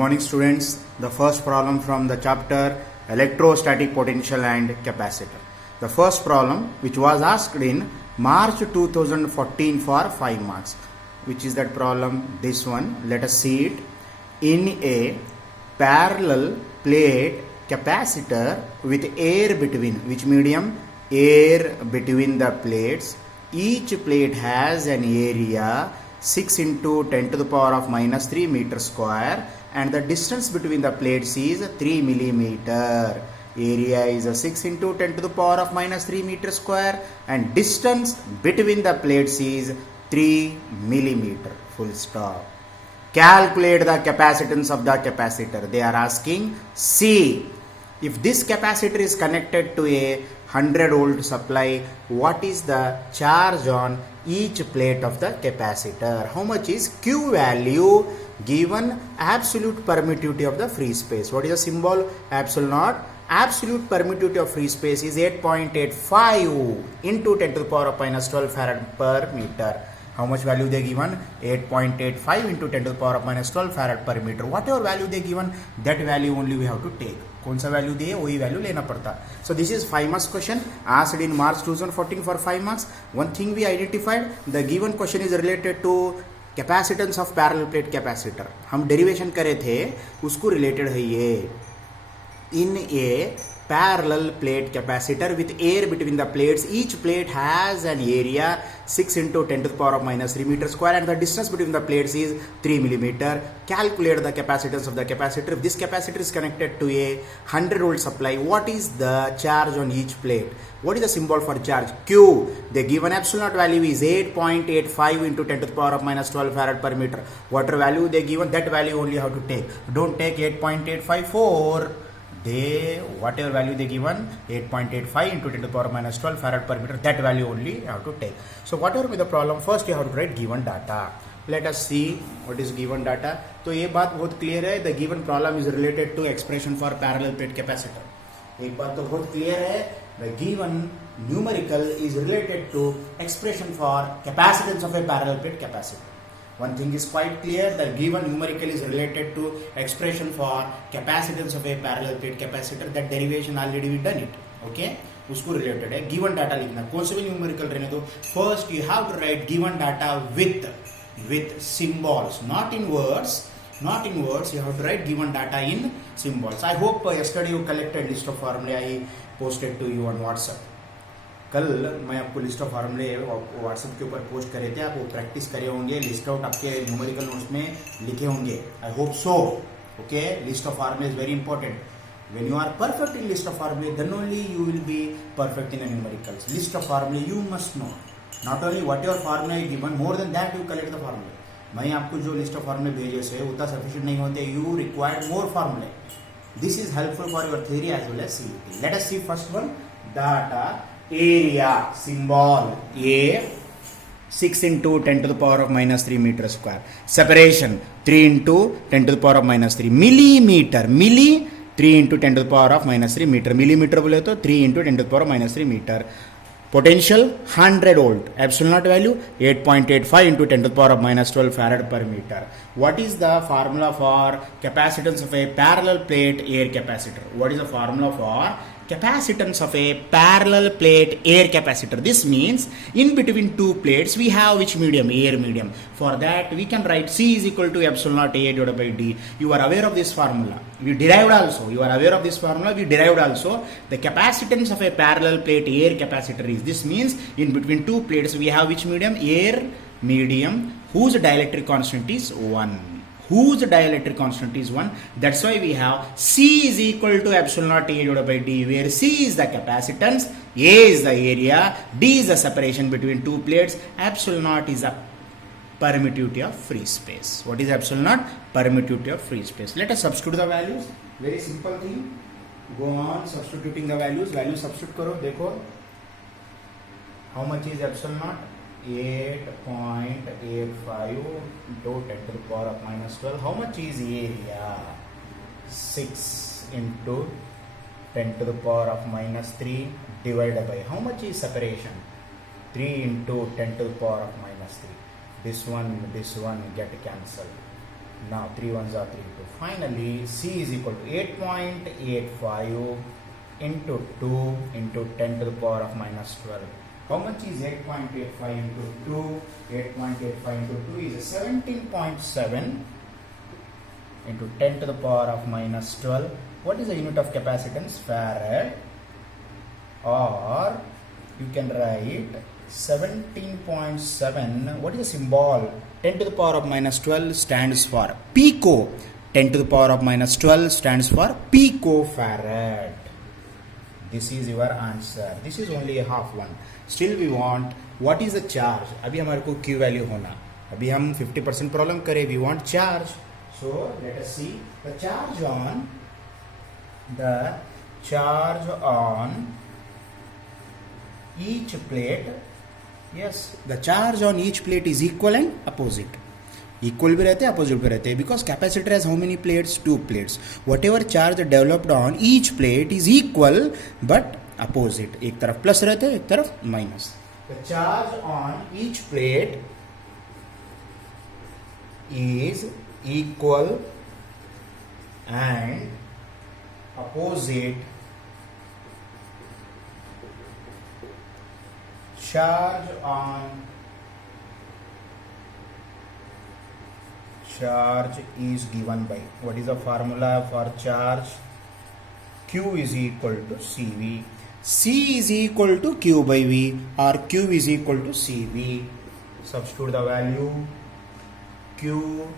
morning, students. The first problem from the chapter Electrostatic Potential and Capacitor. The first problem, which was asked in March 2014 for 5 marks. Which is that problem? This one. Let us see it. In a parallel plate capacitor with air between, which medium? Air between the plates. Each plate has an area 6 into 10 to the power of minus 3 meter square, and the distance between the plates is 3 millimeter. Area is 6 into 10 to the power of minus 3 meter square, and distance between the plates is 3 millimeter. Full stop. Calculate the capacitance of the capacitor. They are asking C. If this capacitor is connected to a 100 volt supply, what is the charge on each plate of the capacitor? How much is Q value given absolute permittivity of the free space? What is the symbol? Epsilon naught. Absolute permittivity of free space is 8.85 into 10 to the power of minus 12 farad per meter. How much value they given? 8.85 into 10 to the power of minus 12 farad per meter. Whatever value they given, that value only we have to take. कौन सा value दिए वही value लेना पड़ता. So this is 5 marks question asked in March 2014 for 5 marks. One thing we identified, the given question is related to capacitance of parallel plate capacitor. हम derivation करे थे, उसको related है ये. In a parallel plate capacitor with air between the plates, each plate has an area 6 into 10 to the power of minus 3 meter square, and the distance between the plates is 3 millimeter. Calculate the capacitance of the capacitor. If this capacitor is connected to a 100 volt supply, what is the charge on each plate? What is the symbol for charge? Q. The given epsilon naught value is 8.85 into 10 to the power of minus 12 farad per meter. Whatever value they given, that value only have to take. Don't take 8.854. They, whatever value they given, 8.85 into 10 to the power minus 12 farad per meter, that value only you have to take. So whatever be the problem, first you have to write given data. Let us see what is given data. तो ये बात बहुत clear है. The given problem is related to expression for parallel plate capacitor. एक बात तो बहुत clear है. The given numerical is related to expression for capacitance of a parallel plate capacitor. One thing is quite clear, the given numerical is related to expression for capacitance of a parallel plate capacitor. That derivation already we done it. Okay? उसको related है. Given data लिखना. कौन से भी numerical रहने दो. First you have to write given data with symbols, not in words. Not in words. You have to write given data in symbols. I hope yesterday you collected list of formulae I posted to you on WhatsApp. कल मैं आपको list of फार्मूले WhatsApp के ऊपर post करे थे, आप वो प्रैक्टिस करे होंगे, लिस्ट आउट आपके न्यूमेरिकल नोट्स में लिखे होंगे. I hope so. Okay, list of formulae is very important. When you are perfect in list of formulae, then only you will be perfect in the numericals. List of formulae you must know. Not only what your formula is given, more than that you collect the formulae. मैं आपको जो list of फार्मूले भेजे से उतना sufficient नहीं होते. You required more formulae. This is helpful for your theory as well as CET. Let us see first one. Data area symbol A, 6 into 10 to the power of minus 3 meter square. Separation 3 into 10 to the power of minus 3 millimeter. Milli 3 into 10 to the power of minus 3 meter. Millimeter बोले तो 3 into 10 to the power of minus 3 meter. Potential 100 volt. Epsilon naught value 8.85 into 10 to the power of minus 12 farad per meter. What is the formula for capacitance of a parallel plate air capacitor? What is the formula for capacitance of a parallel plate air capacitor? This means in between two plates we have which medium? Air medium. For that we can write C is equal to epsilon naught A divided by D. You are aware of this formula. We derived also. You are aware of this formula. We derived also. The capacitance of a parallel plate air capacitor is. This means in between two plates we have which medium? Air medium whose dielectric constant is 1. Whose dielectric constant is 1. That's why we have C is equal to epsilon naught A divided by D, where C is the capacitance, A is the area, D is the separation between two plates, epsilon naught is the permittivity of free space. What is epsilon naught? Permittivity of free space. Let us substitute the values. Very simple thing. Go on substituting the values. Value substitute करो. देखो how much is epsilon naught? 8.85 into 10 to the power of minus 12. How much is area? 6 into 10 to the power of minus 3 divided by how much is separation? 3 into 10 to the power of minus 3. This one get cancelled. Now 3 ones are 3 2. Finally, C is equal to 8.85 into 2 into 10 to the power of minus 12. How much is 8.85 into 2? 8.85 into 2 is 17.7 into 10 to the power of minus 12. What is the unit of capacitance? Farad. Or you can write 17.7. What is the symbol? 10 to the power of minus 12 stands for pico. 10 to the power of minus 12 stands for picofarad. This is your answer. This is only a half one. Still we want what is the charge. अभी हमारे को Q value होना. अभी हम 50% problem करें. We want charge. So let us see the charge on each plate. Yes, the charge on each plate is equal and opposite. Equal भी रहते हैं, opposite भी रहते हैं, because capacitor has how many plates? 2 plates. Whatever charge developed on each plate is equal but opposite. एक तरफ plus रहते हैं, एक तरफ minus. The charge on each plate is equal and opposite. Charge is given by, what is the formula for charge? Q is equal to CV. C is equal to Q by V or Q is equal to CV. Substitute the value. Q,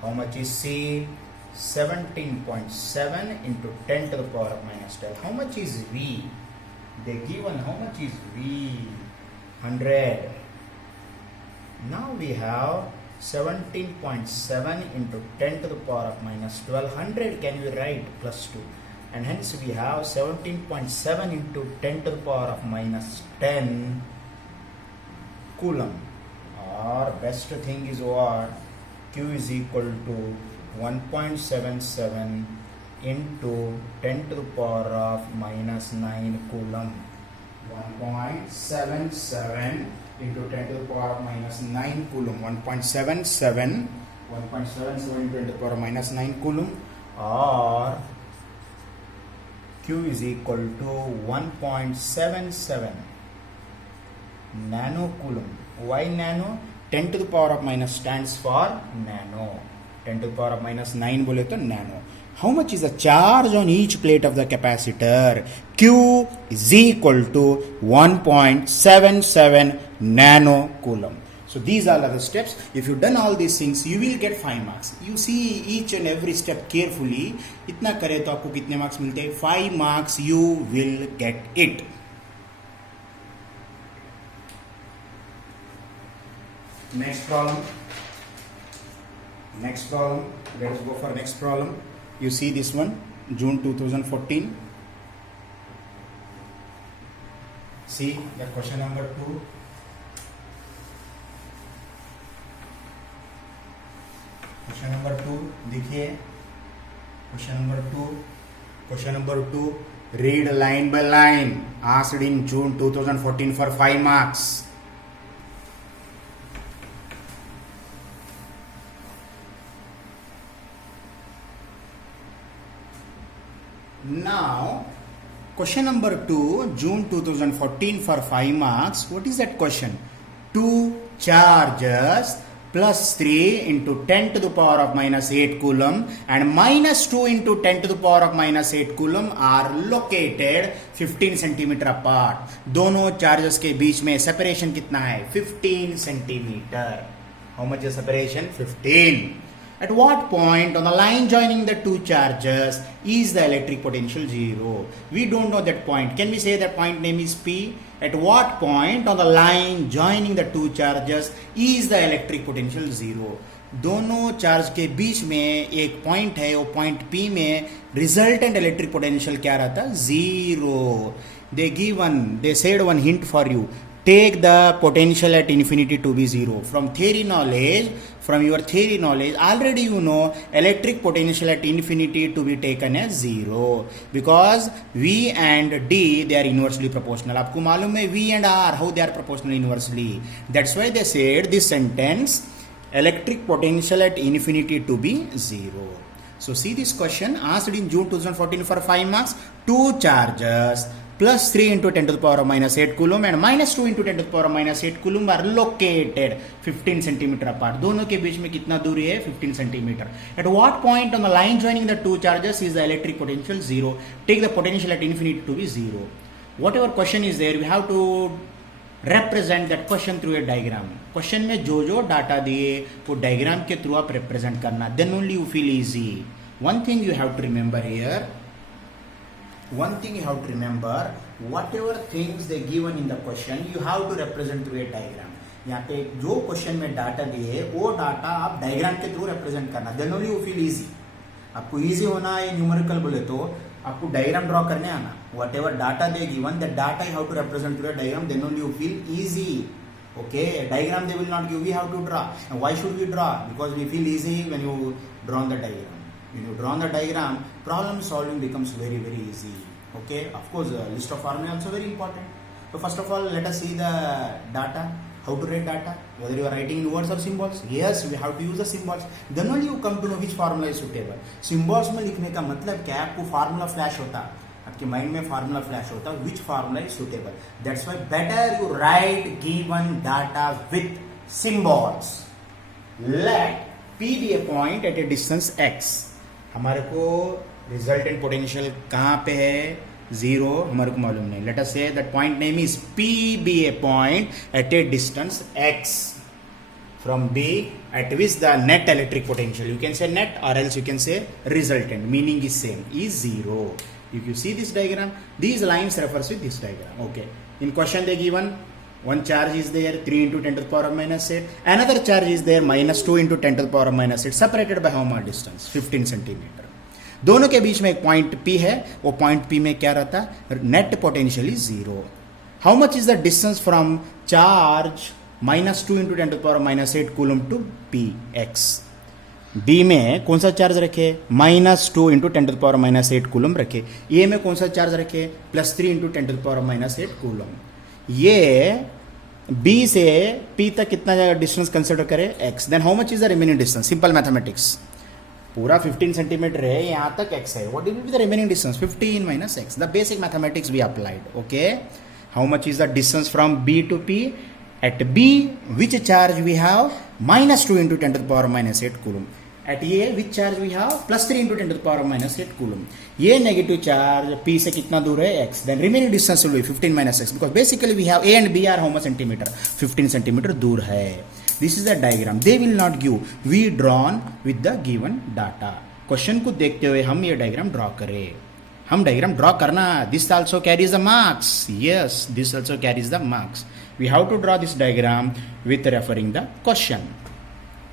how much is C? 17.7 into 10 to the power of minus 12. How much is V? They given how much is V? 100. Now we have 17.7 into 10 to the power of minus 12. 100 can we write plus 2, and hence we have 17.7 into 10 to the power of minus 10 coulomb. Or best thing is what? Q is equal to 1.77 into 10 to the power of minus 9 coulomb. 1.77 into 10 to the power of minus 9 coulomb. 1.77 into 10 to the power of minus 9 coulomb. Or Q is equal to 1.77 nano coulomb. Why nano? 10 to the power of minus stands for nano. 10 to the power of minus 9 बोले तो nano. How much is the charge on each plate of the capacitor? Q is equal to 1.77 nano coulomb. So these are the steps. If you've done all these things, you will get 5 marks. You see each and every step carefully. इतना करे तो आपको कितने marks मिलते हैं? 5 marks you will get it. Next problem. Let's go for next problem. You see this one, June 2014. See the question number 2. Question number 2 देखिए. Question number 2. Read line by line. Asked in June 2014 for 5 marks. Now, question number 2, June 2014 for 5 marks. What is that question? 2 charges plus 3 into 10 to the power of minus 8 coulomb and minus 2 into 10 to the power of minus 8 coulomb are located 15 centimeter apart. दोनों charges के बीच में separation कितना है? 15 centimeter. How much is separation? 15. At what point on the line joining the two charges is the electric potential 0? We don't know that point. Can we say that point name is P? At what point on the line joining the two charges is the electric potential 0? दोनों charge के बीच में एक point है, वो point P में resultant electric potential क्या रहता? 0. They said one hint for you. Take the potential at infinity to be 0. From your theory knowledge, already you know electric potential at infinity to be taken as 0 because V and D they are inversely proportional. आपको मालूम है V and R how they are proportional inversely. That's why they said this sentence electric potential at infinity to be 0. So see this question asked in June 2014 for 5 marks. Two charges plus 3 into 10 to the power of minus 8 coulomb and minus 2 into 10 to the power of minus 8 coulomb are located 15 centimeter apart. दोनों के बीच में कितना दूरी है? 15 centimeter. At what point on the line joining the two charges is the electric potential 0? Take the potential at infinity to be 0. Whatever question is there, we have to represent that question through a diagram. Question में जो जो data दिए वो diagram के through आप represent करना. Then only you feel easy. One thing you have to remember here. One thing you have to remember, whatever things they given in the question, you have to represent through a diagram. यहाँ पे जो question में data दिए वो data आप diagram के through represent करना. Then only you feel easy. आपको इजी होना है न्यूमेरिकल बोले तो आपको डायग्राम ड्रॉ करने आना. Whatever data they given that data you have to represent through a diagram. Then only you feel easy. Okay, diagram they will not give. We have to draw. And why should we draw? Because we feel easy when you draw on the diagram. When you draw on the diagram, problem solving becomes very very easy. Okay, of course, list of formula also very important. So first of all, let us see the data. How to write data? Whether you are writing in words or symbols. Yes, we have to use the symbols. Then only you come to know which formula is suitable. Symbols में लिखने का मतलब क्या है? आपको formula flash होता है. आपके माइंड में फार्मूला फ्लैश होता है which formula is suitable. That's why better you write given data with symbols. Let P be a point at a distance X. हमारे को रिजल्टेंट पोटेंशियल कहां पे है? 0. हमारे को मालूम नहीं. Let us see that point name is P be a point at a distance X from B at which the net electric potential, you can say net or else you can say resultant, meaning is same, is 0. If you see this diagram, these lines refers with this diagram. Okay, in question they given one charge is there 3 into 10 to the power of minus 8, another charge is there minus 2 into 10 to the power of minus 8, separated by how much distance? 15 centimeter. दोनों के बीच में एक point P है. वो point P में क्या रहता है? Net potential is 0. How much is the distance from charge minus 2 into 10 to the power of minus 8 coulomb to P x. B में कौन सा चार्ज रखे? minus 2 into 10 to the power of minus 8 coulomb रखे. A में कौन सा charge रखे? plus 3 into 10 to the power of minus 8 coulomb. ये B से P तक कितना डिस्टेंस कंसिडर करे? x. Then how much is the remaining distance? Simple mathematics. पूरा 15 सेंटीमीटर है, यहाँ तक x है. What will be the remaining distance? 15 minus x. The basic mathematics we applied. Okay. How much is the distance from B to P? At B, which charge we have? Minus 2 into 10 to the power of minus 8 coulomb. At A, which charge we have? Plus 3 into 10 to the power of minus 8 coulomb. ये negative charge P से कितना दूर है? X. Then remaining distance will be 15 minus X. Because basically we have A and B are how much centimeter? 15 centimeter दूर है. This is the diagram. They will not give. We drawn with the given data. Question को देखते हुए हम ये diagram draw करें. हम diagram draw करना. This also carries the marks. Yes, this also carries the marks. We have to draw this diagram with referring the question.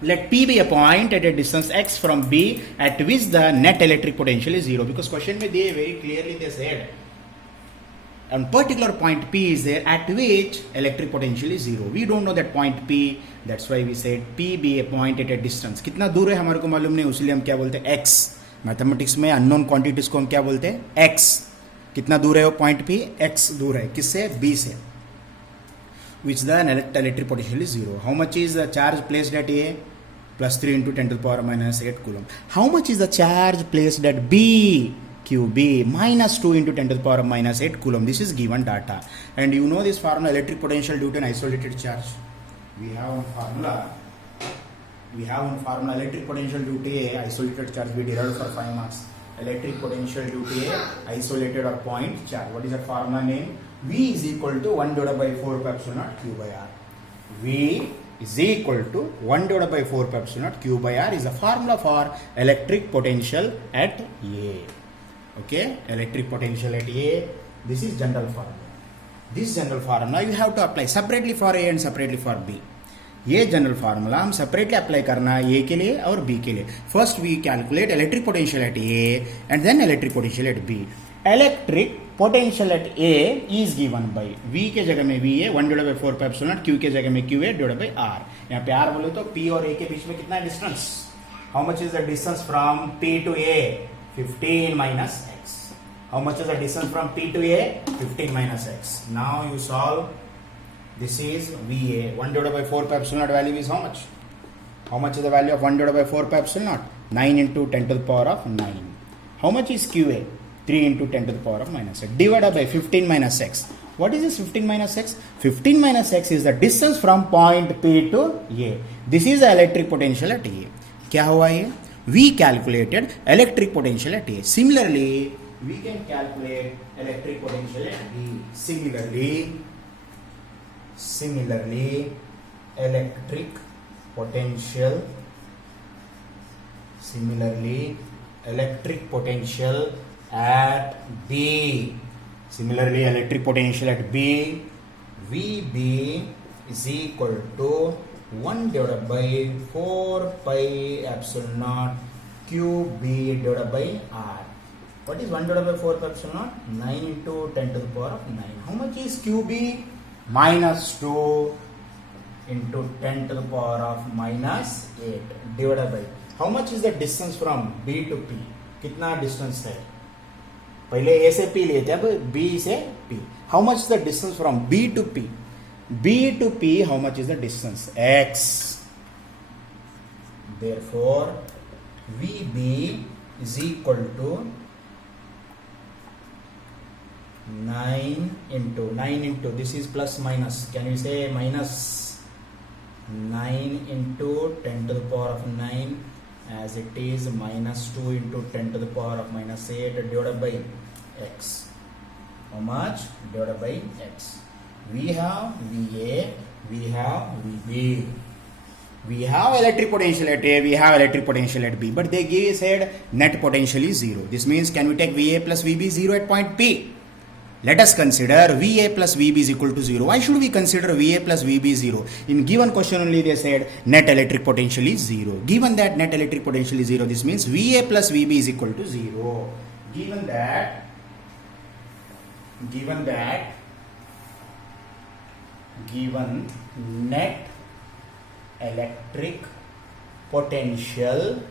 Let P be a point at a distance x from B at which the net electric potential is 0. Because question में दिए very clearly they said on particular point P is there at which electric potential is 0. We don't know that point P. That's why we said P be a point at a distance. कितना दूर है हमारे को मालूम नहीं, उसलिए हम क्या बोलते हैं? x. मैथमेटिक्स में अननोन क्वांटिटीज को हम क्या बोलते हैं? x. कितना दूर है वो पॉइंट P? x दूर है. किससे? B से. Which the net electric potential is 0. How much is the charge placed at A? Plus 3 into 10 to the power minus 8 coulomb. How much is the charge placed at B? QB. Minus 2 into 10 to the power minus 8 coulomb. This is given data. And you know this formula, electric potential due to an isolated charge. We have one formula. Electric potential due to a isolated charge we derived for 5 marks. Electric potential due to a isolated or point charge. What is that formula name? V is equal to 1 divided by 4 pi epsilon naught Q by R. V is equal to 1 divided by 4 pi epsilon naught Q by R is the formula for electric potential at A. Okay, electric potential at A. This is general formula. This general formula you have to apply separately for A and separately for B. ये general formula हम separately apply करना है A के लिए और B के लिए. First we calculate electric potential at A and then electric potential at B. Electric potential at A is given by V के जगह में वी है 1 divide by 4 pi epsilon naught, Q के जगह में क्यू है डिवाइड बाय आर. यहाँ पे आर बोले तो पी और ए के बीच में कितना distance? How much is the distance from P to A? 15 minus X. How much is the distance from P to A? 15 minus X. Now you solve. This is VA. 1 divided by 4 pi epsilon naught value is how much? How much is the value of 1 divided by 4 pi epsilon naught? 9 into 10 to the power of 9. How much is QA? 3 into 10 to the power of minus 8. Divided by 15 minus x. What is this 15 minus x? 15 minus x is the distance from point P to A. This is the electric potential at A. क्या हुआ ये? We calculated electric potential at A. Similarly, we can calculate electric potential at B. Similarly, electric potential at B. Similarly, electric potential at B, VB is equal to 1 divided by 4 pi epsilon naught QB divided by R. What is 1 divided by 4 pi epsilon naught? 9 into 10 to the power of 9. How much is QB? Minus 2 into 10 to the power of minus 8 divided by. How much is the distance from B to P? कितना distance है? पहले A से P लिए थे, अब B से P. How much is the distance from B to P? B to P, how much is the distance? X. Therefore, VB is equal to 9 into, this is plus minus, can you say minus 9 into 10 to the power of 9, as it is minus 2 into 10 to the power of minus 8 divided by x. How much? Divided by x. We have VA, we have VB. We have electric potential at A, we have electric potential at B, but they said net potential is 0. This means, can we take VA plus VB 0 at point P? Let us consider VA plus VB is equal to 0. Why should we consider VA plus VB 0? In given question only they said net electric potential is 0. Given that net electric potential is 0, this means VA plus VB is equal to 0. Given that net electric potential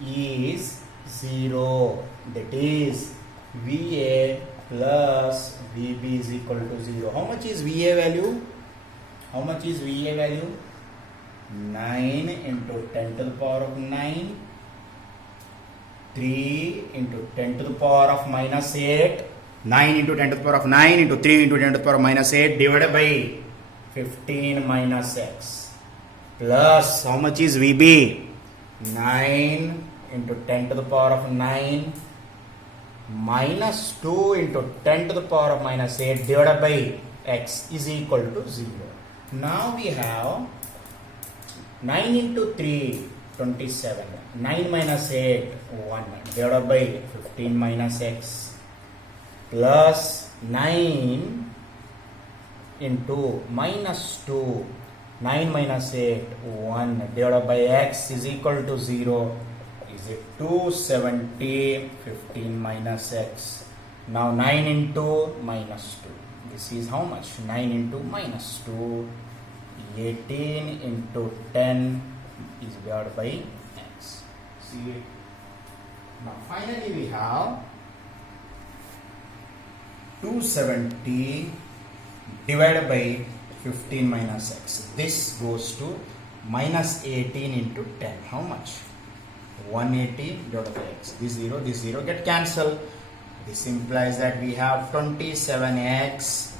is 0, that is VA plus VB is equal to 0. How much is VA value? 9 into 10 to the power of 9, 3 into 10 to the power of minus 8, 9 into 10 to the power of 9 into 3 into 10 to the power of minus 8 divided by 15 minus x, plus how much is VB? 9 into 10 to the power of 9 minus 2 into 10 to the power of minus 8 divided by x is equal to 0. Now we have 9 into 3, 27. 9 minus 8, 1 divided by 15 minus x plus 9 into minus 2, 9 minus 8, 1 divided by x is equal to 0. Is it 270, 15 minus x. Now 9 into minus 2. This is how much? 9 into minus 2. 18 into 10 is divided by x. See it? Now finally we have 270 divided by 15 minus x. This goes to minus 18 into 10. How much? 180 divided by x. This 0 get cancelled. This implies that we have 27x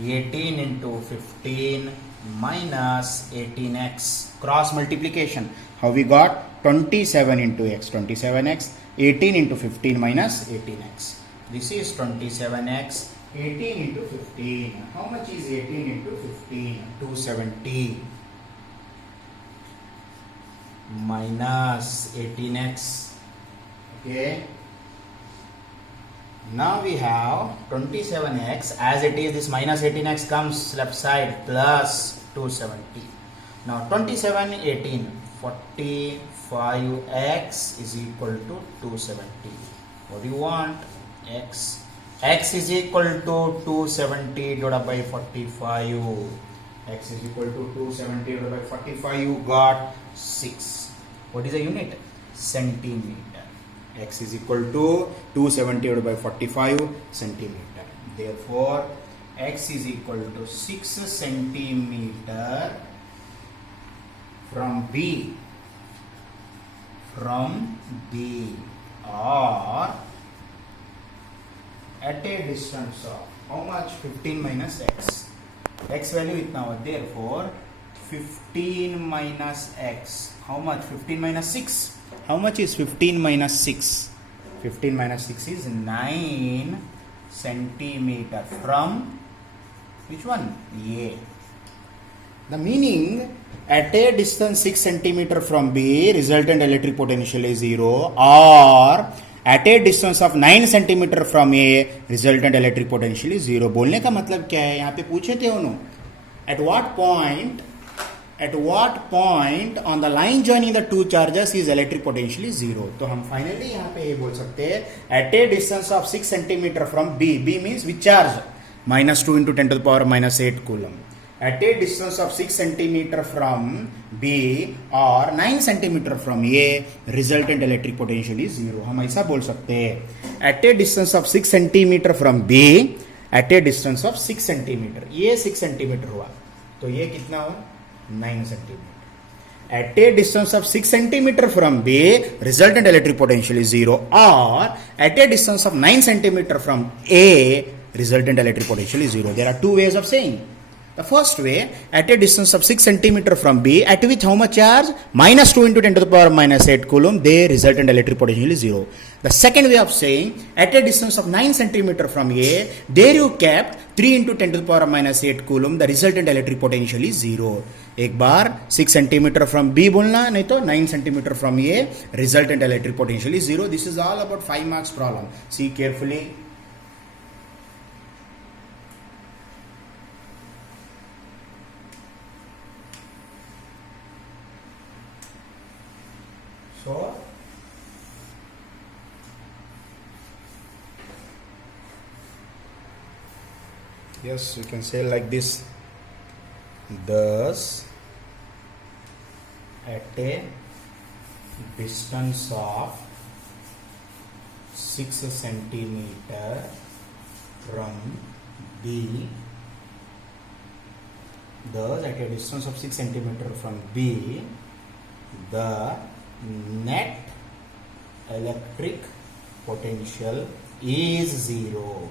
18 into 15 minus 18x. Cross multiplication. How we got? 27 into x. 27x 18 into 15 minus 18x. This is 27x 18 into 15. How much is 18 into 15? 270 minus 18x. Okay. Now we have 27x, as it is this minus 18x comes left side, plus 270. Now 27, 18, 45x is equal to 270. What do you want? X. X is equal to 270 divided by 45. X is equal to 270 divided by 45. You got 6. What is the unit? Centimeter. X is equal to 270 divided by 45 centimeter. Therefore, X is equal to 6 centimeter from B or at a distance of how much? 15 minus x. X value itna ho, therefore 15 minus x. How much? 15 minus 6. How much is 15 minus 6? 15 minus 6 is 9 centimeter from which one? A. The meaning, at a distance 6 centimeter from B, resultant electric potential is 0, or at a distance of 9 centimeter from A, resultant electric potential is 0. बोलने का मतलब क्या है? यहाँ पे पूछे थे उन्होंने, at what point on the line joining the two charges is electric potential is 0. तो हम finally यहाँ पे ये बोल सकते हैं, at a distance of 6 centimeter from B, B means which charge? Minus 2 into 10 to the power minus 8 coulomb. At a distance of 6 centimeter from B or 9 centimeter from A, resultant electric potential is 0. हम ऐसा बोल सकते हैं, at a distance of 6 centimeter from B, at a distance of 6 centimeter, ये 6 centimeter हुआ, तो ये कितना हुआ? 9 centimeter. At a distance of 6 centimeter from B, resultant electric potential is 0, or at a distance of 9 centimeter from A, resultant electric potential is 0. There are two ways of saying. The first way, at a distance of 6 centimeter from B, at which how much charge? Minus 2 into 10 to the power minus 8 coulomb, the resultant electric potential is 0. The second way of saying, at a distance of 9 centimeter from A, there you kept 3 into 10 to the power minus 8 coulomb, the resultant electric potential is 0. एक बार 6 centimeter from B बोलना, नहीं तो 9 centimeter from A, resultant electric potential is 0. This is all about 5 marks problem. See carefully. So, yes, you can say like this. Thus, at a distance of 6 centimeter from B, thus at a distance of 6 centimeter from B, the net electric potential is 0.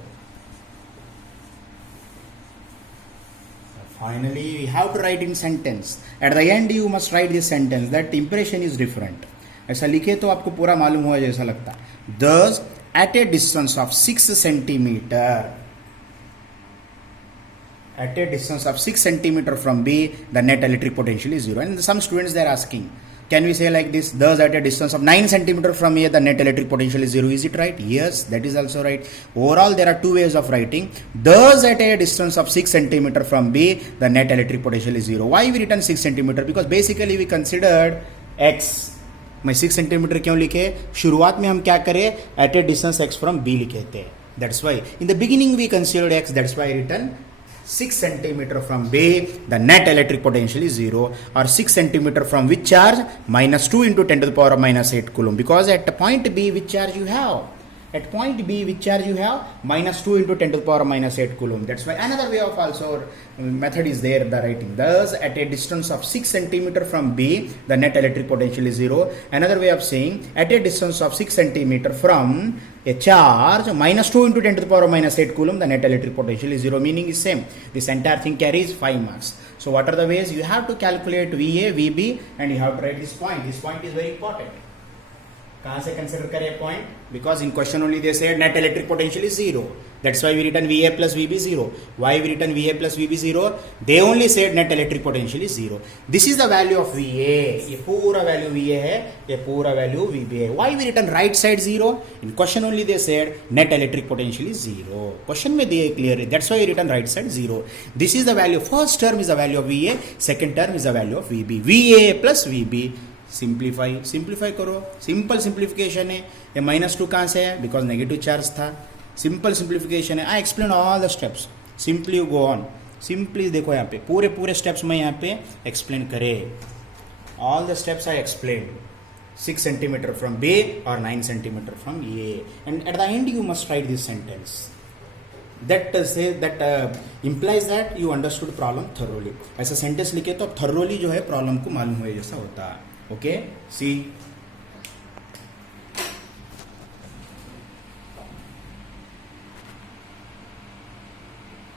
Finally, we have to write in sentence. At the end, you must write this sentence. That impression is different. ऐसा लिखे तो आपको पूरा मालूम हुआ जैसा लगता है. Thus, at a distance of 6 centimeter, at a distance of 6 centimeter from B, the net electric potential is 0. And some students they are asking, can we say like this? Thus, at a distance of 9 centimeter from A, the net electric potential is 0. Is it right? Yes, that is also right. Overall, there are two ways of writing. Thus, at a distance of 6 centimeter from B, the net electric potential is 0. Why we written 6 centimeter? Because basically we considered x. मैं 6 centimeter क्यों लिखे? शुरुआत में हम क्या करें? At a distance x from B लिखे थे. That's why. In the beginning we considered x. That's why I written 6 centimeter from B, the net electric potential is 0, or 6 centimeter from which charge? Minus 2 into 10 to the power of minus 8 coulomb. Because at point B, which charge you have? At point B, which charge you have? Minus 2 into 10 to the power of minus 8 coulomb. That's why another way of also method is there, the writing. Thus, at a distance of 6 centimeter from B, the net electric potential is 0. Another way of saying, at a distance of 6 centimeter from a charge, minus 2 into 10 to the power of minus 8 coulomb, the net electric potential is 0. Meaning is same. This entire thing carries 5 marks. So what are the ways? You have to calculate VA, VB, and you have to write this point. This point is very important. कहाँ से consider करें point? Because in question only they said net electric potential is 0. That's why we written VA plus VB 0. Why we written VA plus VB 0? They only said net electric potential is 0. This is the value of VA. ये पूरा value VA है, ये पूरा value VB है. Why we written right side 0? In question only they said net electric potential is 0. Question में दिए clear. That's why we written right side 0. This is the value. First term is the value of VA. Second term is the value of VB. VA plus VB. Simplify करो. Simple simplification है. ये -2 कहाँ से है? Because negative charge था. Simple simplification है. I explain all the steps. Simply you go on. Simply देखो यहाँ पे पूरे स्टेप्स में यहाँ पे एक्सप्लेन करे. All the steps I explain. 6 centimeter from B or 9 centimeter from A. And at the end you must write this sentence. That implies that you understood problem thoroughly. ऐसा sentence लिखे तो thoroughly जो है problem को मालूम हुए जैसा होता है। ओके, सी